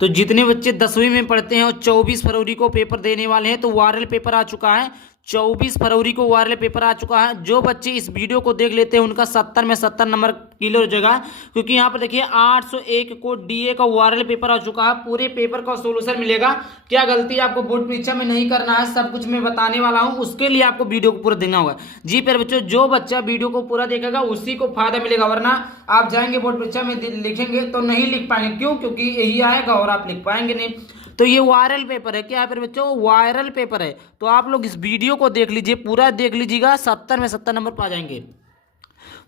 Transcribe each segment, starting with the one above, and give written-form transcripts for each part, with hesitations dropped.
तो जितने बच्चे 10वीं में पढ़ते हैं और 24 फरवरी को पेपर देने वाले हैं तो वायरल पेपर आ चुका है। 24 फरवरी को वायरल पेपर आ चुका है। जो बच्चे इस वीडियो को देख लेते हैं उनका 70 में 70 नंबर क्लियर हो जाएगा, क्योंकि यहाँ पर देखिए 801 को डीए का वायरल पेपर आ चुका है। पूरे पेपर का सोल्यूशन मिलेगा। क्या गलती आपको बोर्ड परीक्षा में नहीं करना है, सब कुछ मैं बताने वाला हूँ, उसके लिए आपको वीडियो को पूरा देखना होगा। जी प्यारे बच्चों, जो बच्चा वीडियो को पूरा देखेगा उसी को फायदा मिलेगा, वरना आप जाएंगे बोर्ड परीक्षा में लिखेंगे तो नहीं लिख पाएंगे। क्यों? क्योंकि यही आएगा और आप लिख पाएंगे नहीं। तो ये वायरल पेपर है। क्या है फिर बच्चों? वायरल पेपर है। तो आप लोग इस वीडियो को देख लीजिए, पूरा देख लीजिएगा, 70 में 70 नंबर पा जाएंगे।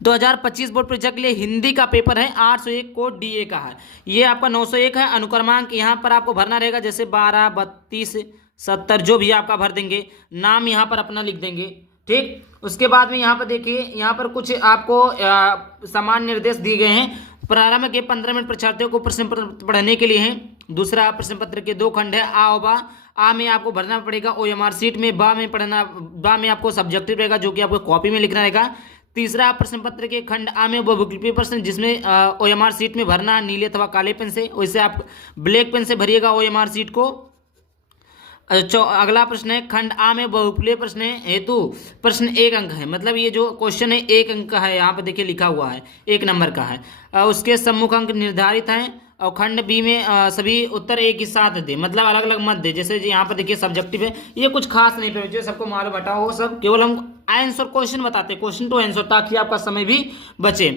2025 बोर्ड परीक्षा के लिए हिंदी का पेपर है, 801 कोड डीए का है। ये आपका 901 है। अनुक्रमांक यहाँ पर आपको भरना रहेगा, जैसे 12, 32, 70 जो भी आपका भर देंगे। नाम यहाँ पर अपना लिख देंगे, ठीक। उसके बाद में यहाँ पर देखिए, यहाँ पर कुछ आपको समान निर्देश दिए गए हैं। प्रारंभ के 15 मिनट परीक्षार्थियों को प्रश्न पत्र पढ़ने के लिए हैं। दूसरा, प्रश्न पत्र के 2 खंड है, आ और बा। आ में आपको भरना पड़ेगा ओएमआर सीट में, बा में आपको सब्जेक्टिव रहेगा जो कि आपको कॉपी में लिखना रहेगा। तीसरा, प्रश्न पत्र के खंड आ में बहुविकल्पीय प्रश्न, जिसमें ओएमआर सीट में भरना नीले अथवा काले पेन से, वैसे आप ब्लैक पेन से भरिएगा ओएमआर सीट को। अगला प्रश्न है, खंड आ में बहुविकल्पीय प्रश्न हेतु प्रश्न 1 अंक है, मतलब ये जो क्वेश्चन है 1 अंक का है, यहाँ पे देखिए लिखा हुआ है 1 नंबर का है। उसके सम्मुख अंक निर्धारित हैं। और खंड बी में सभी उत्तर एक ही साथ दे, मतलब अलग अलग मत दे। जैसे यहाँ पर देखिए सब्जेक्टिव है, ये कुछ खास नहीं पे जो सबको मालूम हटाओ, वो सब केवल हम आंसर क्वेश्चन बताते हैं, क्वेश्चन टू आंसर, ताकि आपका समय भी बचे।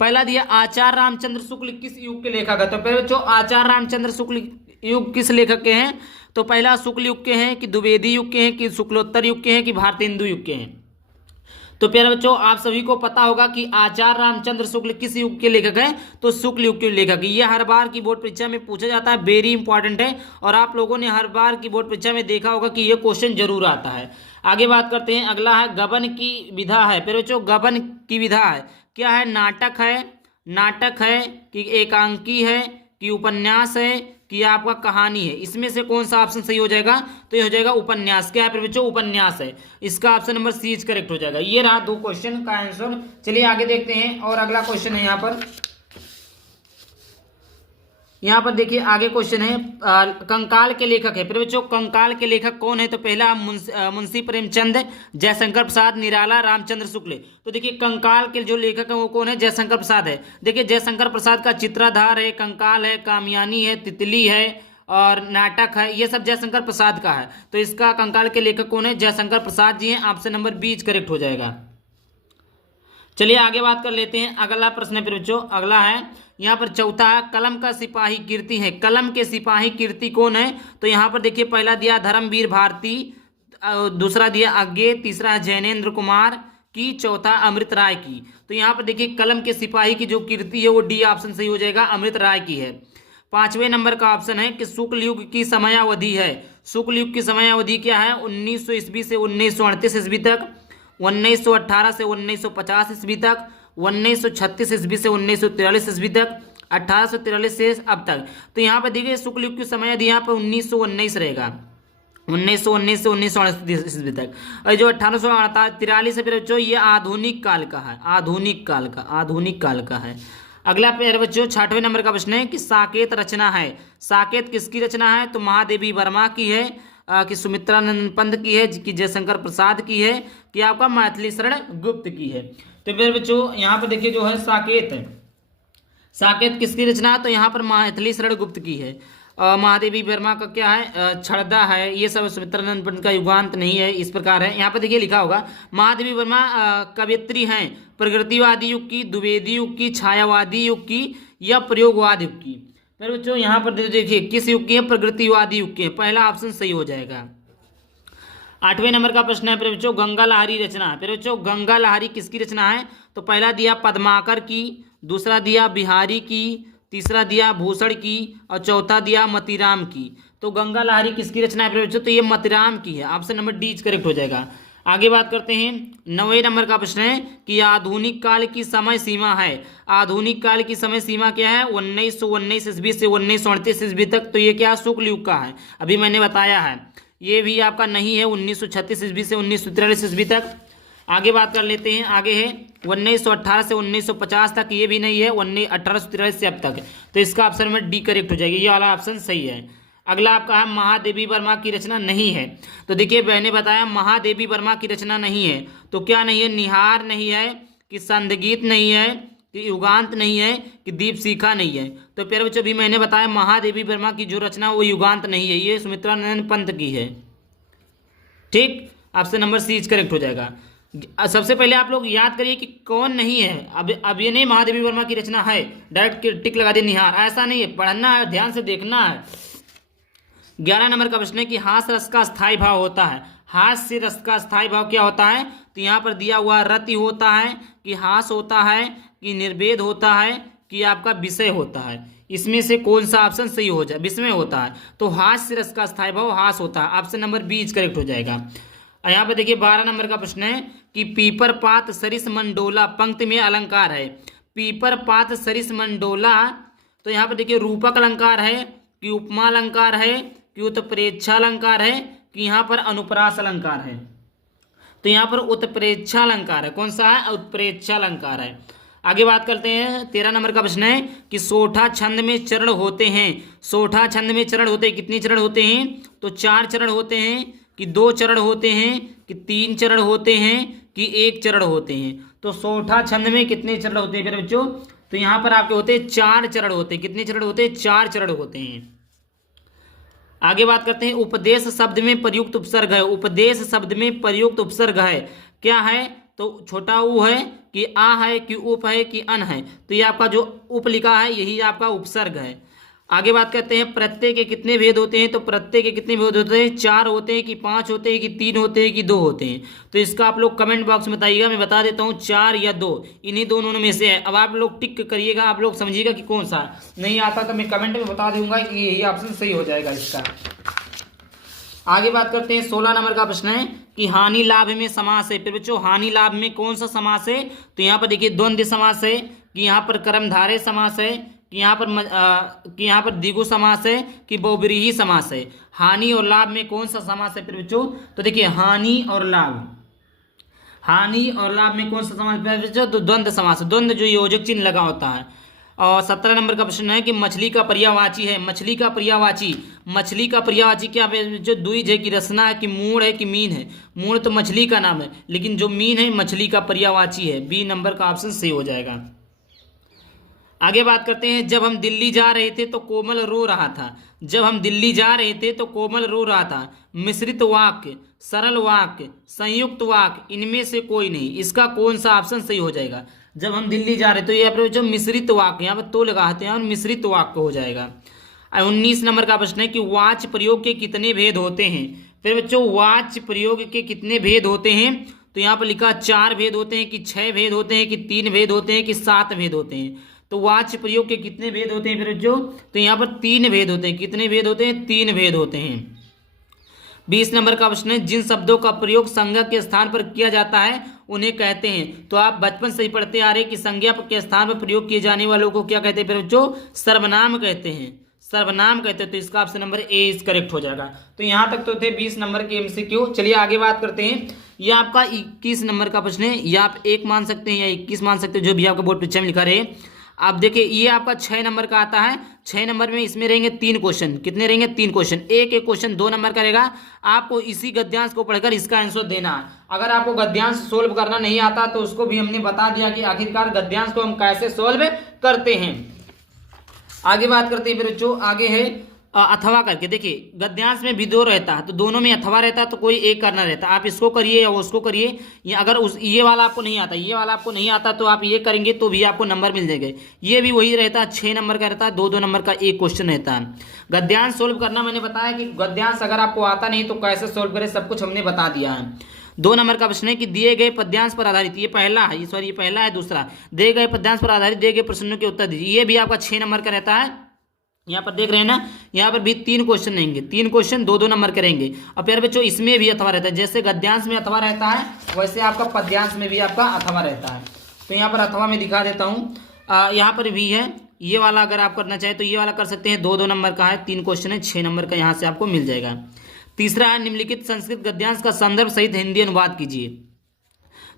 पहला दिया, आचार्य रामचंद्र शुक्ल किस युग के लेखक है? तो पहले बच्चों, आचार्य रामचंद्र शुक्ल युग किस लेखक के हैं? तो पहला शुक्ल युग के हैं, कि द्विवेदी युग के हैं, कि शुक्लोत्तर युग के हैं, कि भारतेंदु युग के हैं? तो प्यारे बच्चों, आप सभी को पता होगा कि आचार्य रामचंद्र शुक्ल किस युग के लेखक हैं? तो शुक्ल युग के लेखक। ये हर बार की बोर्ड परीक्षा में पूछा जाता है, वेरी इंपॉर्टेंट है, और आप लोगों ने हर बार की बोर्ड परीक्षा में देखा होगा कि ये क्वेश्चन जरूर आता है। आगे बात करते हैं, अगला है गबन की विधा है। प्यारे बच्चों, गबन की विधा है, क्या है? नाटक है, नाटक है, कि एकांकी है, कि उपन्यास है, कि आपका कहानी है? इसमें से कौन सा ऑप्शन सही हो जाएगा? तो ये हो जाएगा उपन्यास। क्या है बच्चों? उपन्यास है। इसका ऑप्शन नंबर सी करेक्ट हो जाएगा। ये रहा 2 क्वेश्चन का आंसर। चलिए आगे देखते हैं, और अगला क्वेश्चन है यहाँ पर देखिए, आगे क्वेश्चन है, कंकाल के लेखक है। फिर बच्चों, कंकाल के लेखक कौन है? तो पहला मुंशी प्रेमचंद, जयशंकर प्रसाद, निराला, रामचंद्र शुक्ल। तो देखिए कंकाल के जो लेखक है वो कौन है? जयशंकर प्रसाद है। देखिए जयशंकर प्रसाद का चित्राधार है, कंकाल है, कामयानी है, तितली है, और नाटक है, ये सब जयशंकर प्रसाद का है। तो इसका कंकाल के लेखक कौन है? जयशंकर प्रसाद जी हैं। ऑप्शन नंबर बी करेक्ट हो जाएगा। चलिए आगे बात कर लेते हैं, अगला प्रश्न है फिर बच्चों, अगला है यहाँ पर चौथा, कलम का सिपाही कीर्ति है। कलम के सिपाही कीर्ति कौन है? तो यहाँ पर देखिए, पहला दिया धर्मवीर भारती, दूसरा दिया अज्ञे, तीसरा है जैनेन्द्र कुमार की, चौथा अमृत राय की। तो यहाँ पर देखिए कलम के सिपाही की जो कीर्ति है वो डी ऑप्शन सही हो जाएगा, अमृत राय की है। 5वें नंबर का ऑप्शन है कि शुक्ल युग की समयावधि है। शुक्ल युग की समयावधि क्या है? 1900 ईस्वी से 1938 ईस्वी तक, 1918 से 1950 ईस्वी तक, 1936 ईस्वी से 1943 ईस्वी तक, 1843 से अब तक। तो यहाँ पर देखिए शुक्ल युग की समयावधि यहाँ पर 1919 रहेगा, 1919 से 1938 ईस्वी तक। और जो 1843 से फिर बच्चों, ये आधुनिक काल का है, आधुनिक काल का, आधुनिक काल का है। अगला प्यारे बच्चों 6वें नंबर का प्रश्न है कि साकेत रचना है। साकेत किसकी रचना है? तो महादेवी वर्मा की है, कि सुमित्रानंद पंत की है, कि जयशंकर प्रसाद की है, कि आपका मैथिली शरण गुप्त की है। तो फिर बच्चों यहाँ पर देखिए जो है साकेत, साकेत किसकी रचना? तो यहाँ पर मैथिली शरण गुप्त की है। महादेवी वर्मा का क्या है? छड़दा है। ये सब सुमित्रानंद पंत का युगांत नहीं है, इस प्रकार है। यहाँ पर देखिए लिखा होगा, महादेवी वर्मा कवयित्री हैं, प्रगतिवादी युग की, द्विवेदी युग की, छायावादी युग की, या प्रयोगवाद युग की? फिर बच्चों यहाँ पर देखिए किस युग की है? प्रगतिवादी युग की है। पहला ऑप्शन सही हो जाएगा। 8वें नंबर का प्रश्न है फिर बच्चों, गंगा लहरी रचना है। फिर बच्चों गंगा लहरी किसकी रचना है? तो पहला दिया पद्माकर की, दूसरा दिया बिहारी की, तीसरा दिया भूषण की, और चौथा दिया मतीराम की। तो गंगा लहरी किसकी रचना है फिर बच्चों? तो ये मतीराम की है। ऑप्शन नंबर डी करेक्ट हो जाएगा। आगे बात करते हैं, 9वें नंबर का प्रश्न है कि आधुनिक काल की समय सीमा है। आधुनिक काल की समय सीमा क्या है? 1919 ईस्वी से 1938 ईस्वी तक। तो ये क्या? शुक्ल युग का है, अभी मैंने बताया है। ये भी आपका नहीं है, 1936 ईस्वी से 1943 ईस्वी तक। आगे बात कर लेते हैं। आगे है 1918 से 1950 तक, ये भी नहीं है, 1843 से अब तक। तो इसका ऑप्शन में डी करेक्ट हो जाएगी, ये वाला ऑप्शन सही है। अगला आपका है महादेवी वर्मा की रचना नहीं है। तो देखिए मैंने बताया महादेवी वर्मा की रचना नहीं है, तो क्या नहीं है, निहार नहीं है, कि संतगीत नहीं है, कि युगांत नहीं है, कि दीपशिखा नहीं है। तो प्यारे बच्चों भी मैंने बताया महादेवी वर्मा की जो रचना वो युगांत नहीं है, ये सुमित्रानंद पंत की है। ठीक, ऑप्शन नंबर सी करेक्ट हो जाएगा। सबसे पहले आप लोग याद करिए कि कौन नहीं है। अब ये नहीं महादेवी वर्मा की रचना है डायरेक्ट टिक लगा दिए निहार, ऐसा नहीं है, पढ़ना है, ध्यान से देखना है। 11 नंबर का प्रश्न है कि हास्य रस का स्थायी भाव होता है। हास्य रस का स्थायी भाव क्या होता है? तो यहाँ पर दिया हुआ रति होता है, कि हास होता है, कि निर्वेद होता है, कि आपका विषय होता है। इसमें से कौन सा ऑप्शन सही हो जाए? विषय होता है, तो हास्य रस का स्थायी भाव हास होता है। ऑप्शन नंबर बी करेक्ट हो जाएगा। यहाँ पर देखिए 12 नंबर का प्रश्न है कि पीपर पात सरिस मंडोला पंक्ति में अलंकार है। पीपर पात सरिस मंडोला, तो यहाँ पर देखिए रूपक अलंकार है, कि उपमा अलंकार है, कि उत्प्रेक्षा अलंकार है, कि यहाँ पर अनुप्रास अलंकार है। तो यहाँ पर उत्प्रेक्षा अलंकार है। कौन सा है? उत्प्रेक्षा अलंकार है। आगे बात करते हैं। 13 नंबर का प्रश्न है कि सोठा छंद में चरण होते हैं। सोठा छंद में चरण होते हैं, कितने चरण होते हैं? तो 4 चरण होते हैं, कि 2 चरण होते हैं, कि 3 चरण होते हैं, कि 1 चरण होते हैं। तो सोठा छंद में कितने चरण होते हैं मेरे बच्चों? तो यहाँ पर आपके होते हैं 4 चरण होते हैं। कितने चरण होते हैं? 4 चरण होते हैं। आगे बात करते हैं। उपदेश शब्द में प्रयुक्त उपसर्ग है। उपदेश शब्द में प्रयुक्त उपसर्ग है, क्या है? तो छोटा ऊ है, कि आ है, कि उप है, कि अन है। तो ये आपका जो उप लिखा है यही आपका उपसर्ग है। आगे बात करते हैं प्रत्यय के कितने भेद होते हैं। तो प्रत्यय के कितने भेद होते हैं? 4 होते हैं, कि 5 होते हैं, कि 3 होते हैं, कि 2 होते हैं। तो इसका आप लोग कमेंट बॉक्स में बताइएगा, मैं बता देता हूँ 4 या 2, इन्हीं दोनों में से है। अब आप लोग टिक करिएगा, आप लोग समझिएगा कि कौन सा नहीं आता तो मैं कमेंट में बता दूंगा कि यही ऑप्शन सही हो जाएगा इसका। आगे बात करते हैं। 16 नंबर का प्रश्न है कि हानि लाभ में समास है। फिर बच्चों हानि लाभ में कौन सा समास है? तो यहाँ पर देखिए द्वंद्व समास है, कि यहाँ पर कर्मधारय समास है, कि यहाँ पर द्विगु समास है, कि बहुब्रीहि समास है। हानि और लाभ में कौन सा समास है फिर बच्चों? तो देखिए हानि और लाभ, हानि और लाभ में कौन सा समास है बच्चों? तो द्वंद्व समास, द्वंद्व जो योजक चिन्ह लगा होता है। और 17 नंबर का प्रश्न है कि मछली का पर्यायवाची है। मछली का पर्यायवाची, मछली का पर्यायवाची क्या है? जो द्विज है, कि रसना है, कि मूढ़ है, कि मीन है। मूढ़ तो मछली का नाम है, लेकिन जो मीन है मछली का पर्यायवाची है। बी नंबर का ऑप्शन सही हो जाएगा। आगे बात करते हैं। जब हम दिल्ली जा रहे थे तो कोमल रो रहा था। जब हम दिल्ली जा रहे थे तो कोमल रो रहा था। मिश्रित वाक्य, सरल वाक्य, संयुक्त वाक्य, इनमें से कोई नहीं। इसका कौन सा ऑप्शन सही हो जाएगा? जब हम दिल्ली जा रहे तो ये जो मिश्रित वाक्य, यहाँ पर तो लगाते हैं और मिश्रित वाक्य हो जाएगा। 19 नंबर का प्रश्न है कि वाच्य प्रयोग के कितने भेद होते हैं। फिर बच्चों वाच्य प्रयोग के कितने भेद होते हैं? तो यहाँ पर लिखा 4 भेद होते हैं, कि 6 भेद होते हैं, कि 3 भेद होते हैं, कि 7 भेद होते हैं। तो वाच्य प्रयोग के कितने भेद होते हैं फिर बच्चों? तो यहाँ पर 3 भेद होते हैं। कितने भेद होते हैं? 3 भेद होते हैं। 20 नंबर का प्रश्न है जिन शब्दों का प्रयोग संज्ञा के स्थान पर किया जाता है उन्हें कहते हैं। तो आप बचपन से ही पढ़ते आ रहे हैं कि संज्ञा के स्थान पर प्रयोग किए जाने वालों को क्या कहते हैं फिर बच्चों? सर्वनाम कहते हैं, सर्वनाम कहते हैं। तो इसका ऑप्शन नंबर ए करेक्ट हो जाएगा। तो यहाँ तक तो थे 20 नंबर के एमसीक्यू। चलिए आगे बात करते हैं। ये आपका 21 नंबर का प्रश्न है। ये आप 1 मान सकते हैं या 21 मान सकते हैं, जो भी आपका बोर्ड परीक्षा में लिखा रहे। आप देखिए ये आपका 6 नंबर का आता है। 6 नंबर में इसमें रहेंगे 3 क्वेश्चन। कितने रहेंगे? 3 क्वेश्चन। एक क्वेश्चन 2 नंबर का रहेगा। आपको इसी गद्यांश को पढ़कर इसका आंसर देना है। अगर आपको गद्यांश सोल्व करना नहीं आता तो उसको भी हमने बता दिया कि आखिरकार गद्यांश को हम कैसे सोल्व करते हैं। आगे बात करते हैं फिर बच्चों। आगे है अथवा करके। देखिए गद्यांश में भी 2 रहता है, तो दोनों में अथवा रहता है, तो कोई एक करना रहता है। आप इसको करिए या उसको करिए, या अगर ये वाला आपको नहीं आता, ये वाला आपको नहीं आता, तो आप ये करेंगे तो भी आपको नंबर मिल जाएंगे। ये भी वही रहता है, 6 नंबर का रहता है। 2-2 नंबर का एक क्वेश्चन रहता है। गद्यांश सोल्व करना मैंने बताया कि गद्यांश अगर आपको आता नहीं तो कैसे सोल्व करें, सब कुछ हमने बता दिया है। 2 नंबर का प्रश्न है कि दिए गए पद्यांश पर आधारित, ये पहला है, सॉरी ये पहला है। दूसरा, दिए गए पद्यांश पर आधारित दिए गए प्रश्नों के उत्तर दीजिए। ये भी आपका 6 नंबर का रहता है। यहाँ पर देख रहे हैं ना, यहाँ पर भी 3 क्वेश्चन रहेंगे। 3 क्वेश्चन 2-2 नंबर के रहेंगे। और प्यारे बच्चों इसमें भी अथवा रहता है। जैसे गद्यांश में अथवा रहता है वैसे आपका पद्यांश में भी आपका अथवा रहता है। तो यहाँ पर अथवा में दिखा देता हूँ। यहाँ पर भी है। ये वाला अगर आप करना चाहें तो ये वाला कर सकते हैं। 2-2 नंबर का है। 3 क्वेश्चन है, 6 नंबर का यहाँ से आपको मिल जाएगा। तीसरा है निम्नलिखित संस्कृत गद्यांश का संदर्भ सहित हिंदी अनुवाद कीजिए।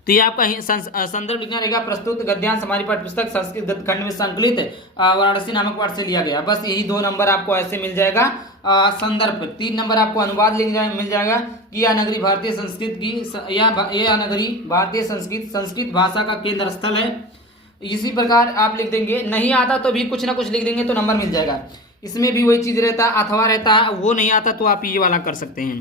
तो ये आपका संदर्भ लिखना रहेगा प्रस्तुत गद्यांश हमारी पाठ्यपुस्तक संस्कृत गद्य खंड में संकलित वाराणसी नामक पाठ से लिया गया। बस यही 2 नंबर आपको ऐसे मिल जाएगा संदर्भ। 3 नंबर आपको अनुवाद मिल जाएगा कि यह नगरी भारतीय संस्कृत की यह नगरी भारतीय संस्कृत भाषा का केंद्र स्थल है। इसी प्रकार आप लिख देंगे, नहीं आता तो भी कुछ ना कुछ लिख देंगे तो नंबर मिल जाएगा। इसमें भी वही चीज रहता है, अथवा रहता है, वो नहीं आता तो आप ये वाला कर सकते हैं।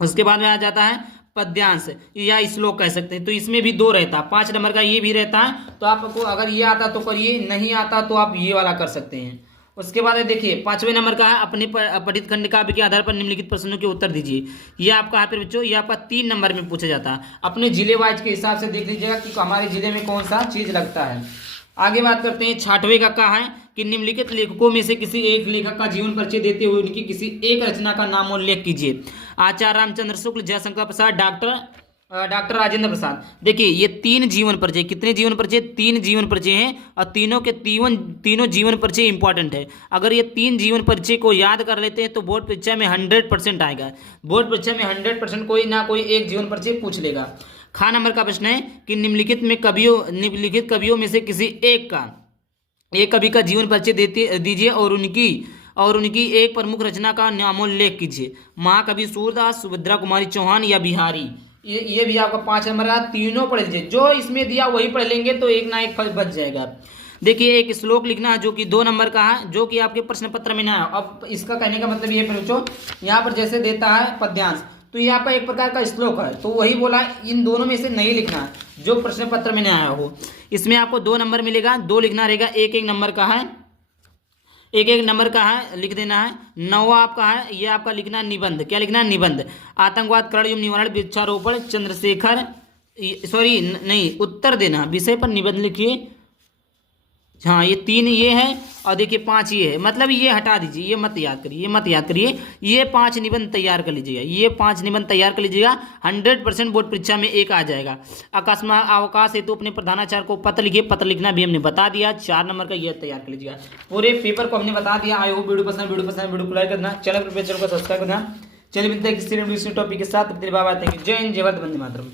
उसके बाद में आ जाता है पद्यांश या श्लोक कह सकते हैं, तो इसमें भी 2 रहता है। 5 नंबर का ये भी रहता है, तो आपको अगर ये आता तो करिए, नहीं आता तो आप ये वाला कर सकते हैं। उसके बाद देखिए 5वें नंबर का है अपने पठित खंड काव्य के आधार पर निम्नलिखित प्रश्नों के उत्तर दीजिए। ये आपका है बच्चों, ये आपका 3 नंबर में पूछा जाता है। अपने जिले वाइज के हिसाब से देख लीजिएगा कि हमारे जिले में कौन सा चीज लगता है। आगे बात करते हैं 6वें का कहा है कि निम्नलिखित लेखकों में से किसी एक लेखक का जीवन परिचय देते हुए उनकी किसी एक रचना का नामोल्लेख कीजिए। आचार्य रामचंद्र शुक्ल, जयशंकर प्रसाद, डॉक्टर राजेंद्र प्रसाद। देखिए ये 3 जीवन परिचय, कितने जीवन परिचय? 3 जीवन परिचय हैं और तीनों जीवन परिचय इंपॉर्टेंट है। अगर ये 3 जीवन परिचय को याद कर लेते हैं तो बोर्ड परीक्षा में 100% आएगा। बोर्ड परीक्षा में 100% कोई ना कोई एक जीवन परिचय पूछ लेगा। खा नंबर का प्रश्न है कि निम्नलिखित कवियों में से किसी एक कवि का जीवन परिचय दीजिए और उनकी एक प्रमुख रचना का नामोल्लेख कीजिए। महाकवि सूरदास, सुभद्रा कुमारी चौहान या बिहारी। ये भी आपका 5 नंबर का, तीनों पढ़ लीजिए। जो इसमें दिया वही पढ़ लेंगे तो एक ना एक फल बच जाएगा। देखिए एक श्लोक लिखना है जो कि 2 नंबर का है, जो कि आपके प्रश्न पत्र में ना है। अब इसका कहने का मतलब ये बच्चों, यहाँ पर जैसे देता है पद्यांश, तो ये आपका एक प्रकार का श्लोक है, तो वही बोला इन दोनों में से नहीं लिखना है जो प्रश्न पत्र में नहीं आया हो। इसमें आपको 2 नंबर मिलेगा, 2 लिखना रहेगा। एक नंबर का है, एक नंबर का है, लिख देना है। 9वां आपका है, ये आपका लिखना निबंध। क्या लिखना है? निबंध। आतंकवाद करण एवं निवारण वृक्षारोपण चंद्रशेखर, सॉरी नहीं, उत्तर देना विषय पर निबंध लिखिए। हाँ ये 3 ये है और देखिए 5 ये है, मतलब ये हटा दीजिए, ये मत याद करिए। ये 5 निबंध तैयार कर लीजिएगा, ये 5 निबंध तैयार कर लीजिएगा। 100% बोर्ड परीक्षा में एक आ जाएगा। अकस्मात अवकाश हेतु अपने प्रधानाचार्य को पत्र लिखिए। पत्र लिखना भी हमने बता दिया। 4 नंबर का ये तैयार कर लीजिएगा। पूरे पेपर को हमने बता दिया। आई होप वीडियो पसंद को लाइक करना, चैनल को सब्सक्राइब करना। चलिए मिलते हैं किसी टॉपिक के साथ। Bye bye, thank you. जय हिंद, जय भारत, वंदे मातरम।